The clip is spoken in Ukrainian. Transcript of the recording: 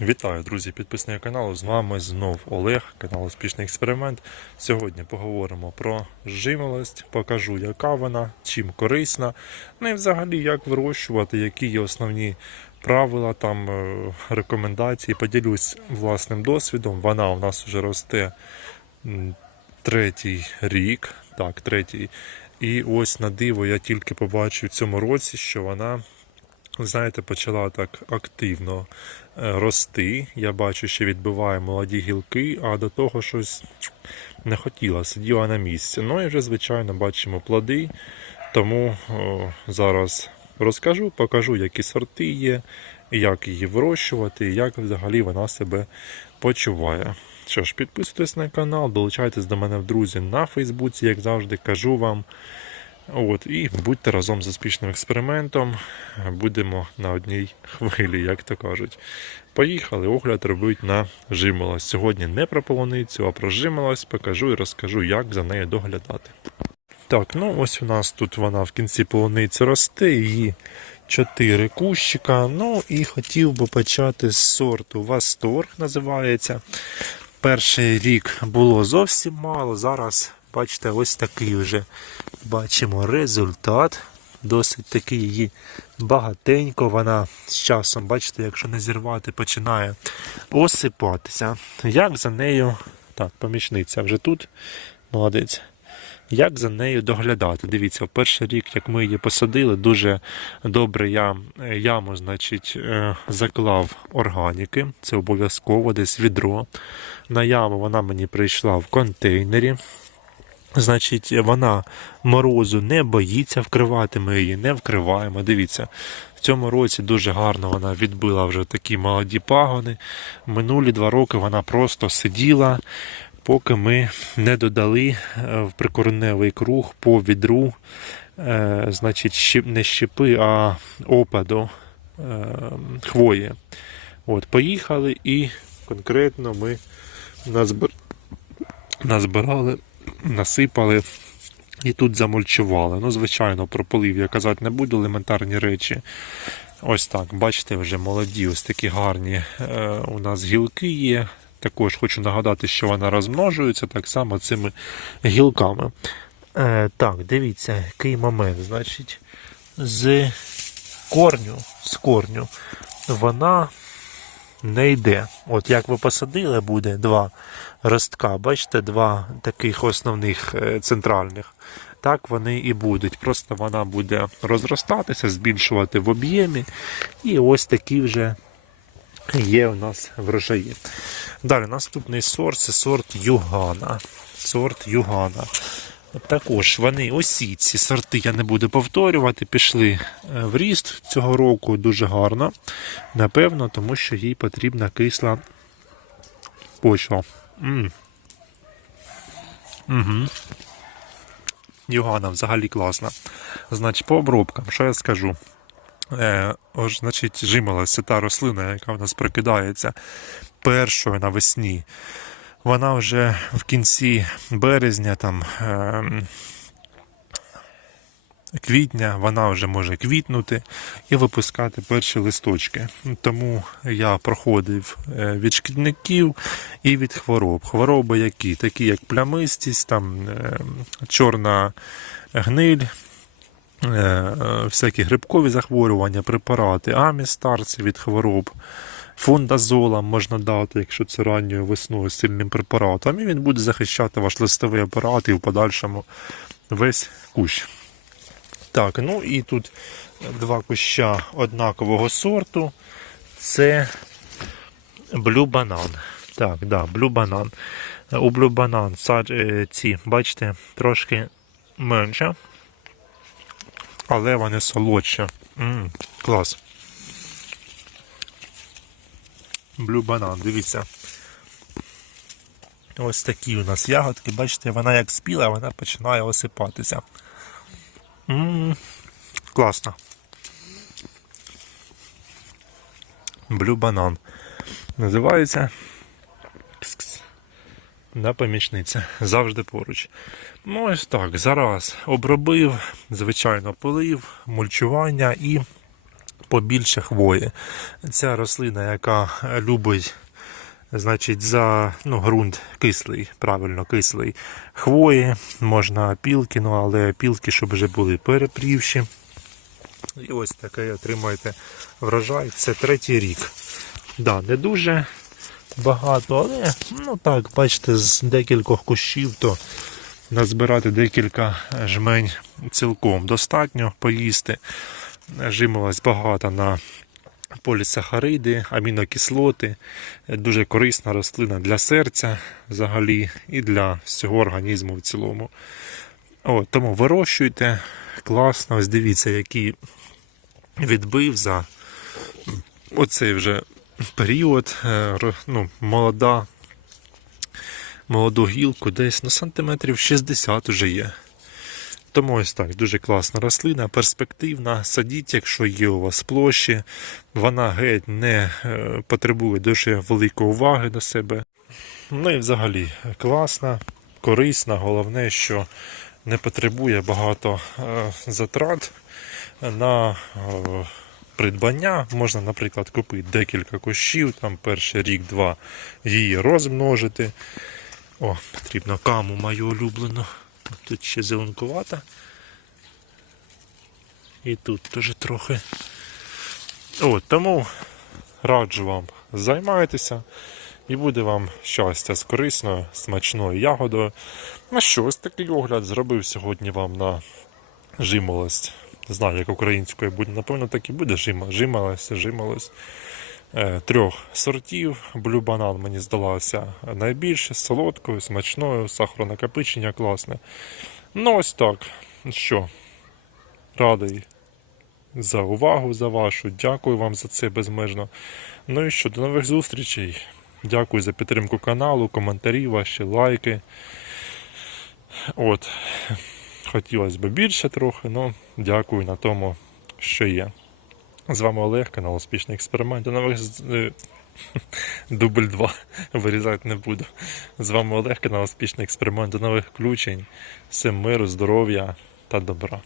Вітаю, друзі, підписники каналу. З вами знов Олег, канал Успішний експеримент. Сьогодні поговоримо про жимолость, покажу, яка вона, чим корисна, ну і взагалі як вирощувати, які є основні правила, там е, рекомендації. Поділюсь власним досвідом. Вона у нас вже росте третій рік. Так, третій. І ось на диво я тільки побачив в цьому році, що вона знаєте, почала так активно е, рости. Я бачу, що відбиває молоді гілки, а до того щось не хотіла, сиділа на місці. Ну і вже, звичайно, бачимо плоди. Тому о, зараз розкажу, покажу, які сорти є, як її вирощувати, як взагалі вона себе почуває. Що ж, підписуйтесь на канал, долучайтесь до мене в друзі на Фейсбуці, як завжди, кажу вам. От, і будьте разом з успішним експериментом. Будемо на одній хвилі, як то кажуть. Поїхали, огляд робить на жимолость. Сьогодні не про полуницю, а про жимолость покажу і розкажу, як за нею доглядати. Так, ну ось у нас тут вона в кінці полуниці росте, її чотири кущика. Ну і хотів би почати з сорту Восторг називається. Перший рік було зовсім мало. Зараз, бачите, ось такий вже бачимо результат. Досить такий її багатенько. Вона з часом, бачите, якщо не зірвати, починає осипатися. Як за нею, так, помічниця вже тут, молодець. Як за нею доглядати? Дивіться, в перший рік, як ми її посадили, дуже добре я яму, значить, е, заклав органіки. Це обов'язково десь відро. На яму вона мені прийшла в контейнері. Значить, вона морозу не боїться вкривати, ми її не вкриваємо. Дивіться, в цьому році дуже гарно вона відбила вже такі молоді пагони. Минулі два роки вона просто сиділа, поки ми не додали е, в прикореневий круг по відру, е, значить, не щепи, а опаду е, хвої. От, поїхали і конкретно ми назбир... назбирали насипали і тут замульчували. Ну, звичайно, про полив я казати не буду, елементарні речі. Ось так, бачите, вже молоді, ось такі гарні е, у нас гілки є. Також хочу нагадати, що вона розмножується так само цими гілками. Е, так, дивіться, який момент. Значить, з корню, з корню вона не йде. От як ви посадили, буде два ростка, бачите, два таких основних е, центральних. Так вони і будуть. Просто вона буде розростатися, збільшувати в об'ємі. І ось такі вже є у нас врожаї. Далі наступний сорт це сорт Югана. Сорт Югана. Також вони осі ці сорти я не буду повторювати, пішли е, в ріст цього року дуже гарно. Напевно, тому що їй потрібна кисла почва. М. Угу. Югана взагалі класна. Значить, по обробкам, що я скажу? Е, ось, значить, це та рослина, яка в нас прокидається першою навесні. Вона вже в кінці березня, там, е, квітня, вона вже може квітнути і випускати перші листочки. Тому я проходив е, від шкідників і від хвороб. Хвороби які? Такі як плямистість, там, е, чорна гниль. е, е, Всякі грибкові захворювання, препарати, амістар це від хвороб, фундазолам можна дати, якщо це ранньою весною сильним препаратом, і він буде захищати ваш листовий апарат і в подальшому весь кущ. Так, ну і тут два куща однакового сорту. Це Blue Banana. Так, да, Blue Banana. У Blue Banana е, ці, бачите, трошки менше, але вони солодші. М, клас. Blue Banana, дивіться. Ось такі у нас ягодки, бачите, вона як спіла, вона починає осипатися. М, Класно. Blue Banana. Називається. Кс-кс. Помічниця. Завжди поруч. Ну, ось так. Зараз обробив, звичайно, полив, мульчування і побільше хвої. Ця рослина, яка любить значить, за ну, ґрунт кислий, правильно, кислий хвої, можна опілки, ну але опілки, щоб вже були перепрівші. І ось такий отримаєте врожай. Це третій рік. Да, не дуже багато, але ну так, бачите, з декількох кущів, то назбирати декілька жмень цілком достатньо поїсти. Жимолость багата на полісахариди, амінокислоти. Дуже корисна рослина для серця взагалі і для всього організму в цілому. От, тому вирощуйте класно, ось дивіться, який відбив за оцей вже період. е, Ну, молода, молоду гілку десь ну, сантиметрів 60 вже є. Тому ось так, дуже класна рослина, перспективна. Садіть, якщо є у вас площі. Вона геть не е, потребує дуже великої уваги до себе. Ну і взагалі класна, корисна. Головне, що не потребує багато е, затрат на е, придбання. Можна, наприклад, купити декілька кущів, там перший рік-два її розмножити. О, потрібно каму мою улюблену. Тут ще зеленкувата. І тут теж трохи. От, тому раджу вам займайтеся і буде вам щастя з корисною, смачною ягодою. Ну що, ось такий огляд зробив сьогодні вам на жимолость. Не знаю, як українською буде, напевно, так і буде жима, жимолость, жимолость. Е, Трьох сортів. Блю банан мені здалася найбільше солодкою, смачною, сахаронакопичення класне. Ну ось так. Що, радий за увагу за вашу. Дякую вам за це безмежно. Ну і що, до нових зустрічей. Дякую за підтримку каналу, коментарі ваші, лайки. От. Хотілося б більше трохи, але дякую на тому, що є. З вами Олег, канал Успішний експеримент. Нових е, дубль 2 вирізати не буду. З вами Олег, канал Успішний експеримент. До нових включень. Всім миру, здоров'я та добра.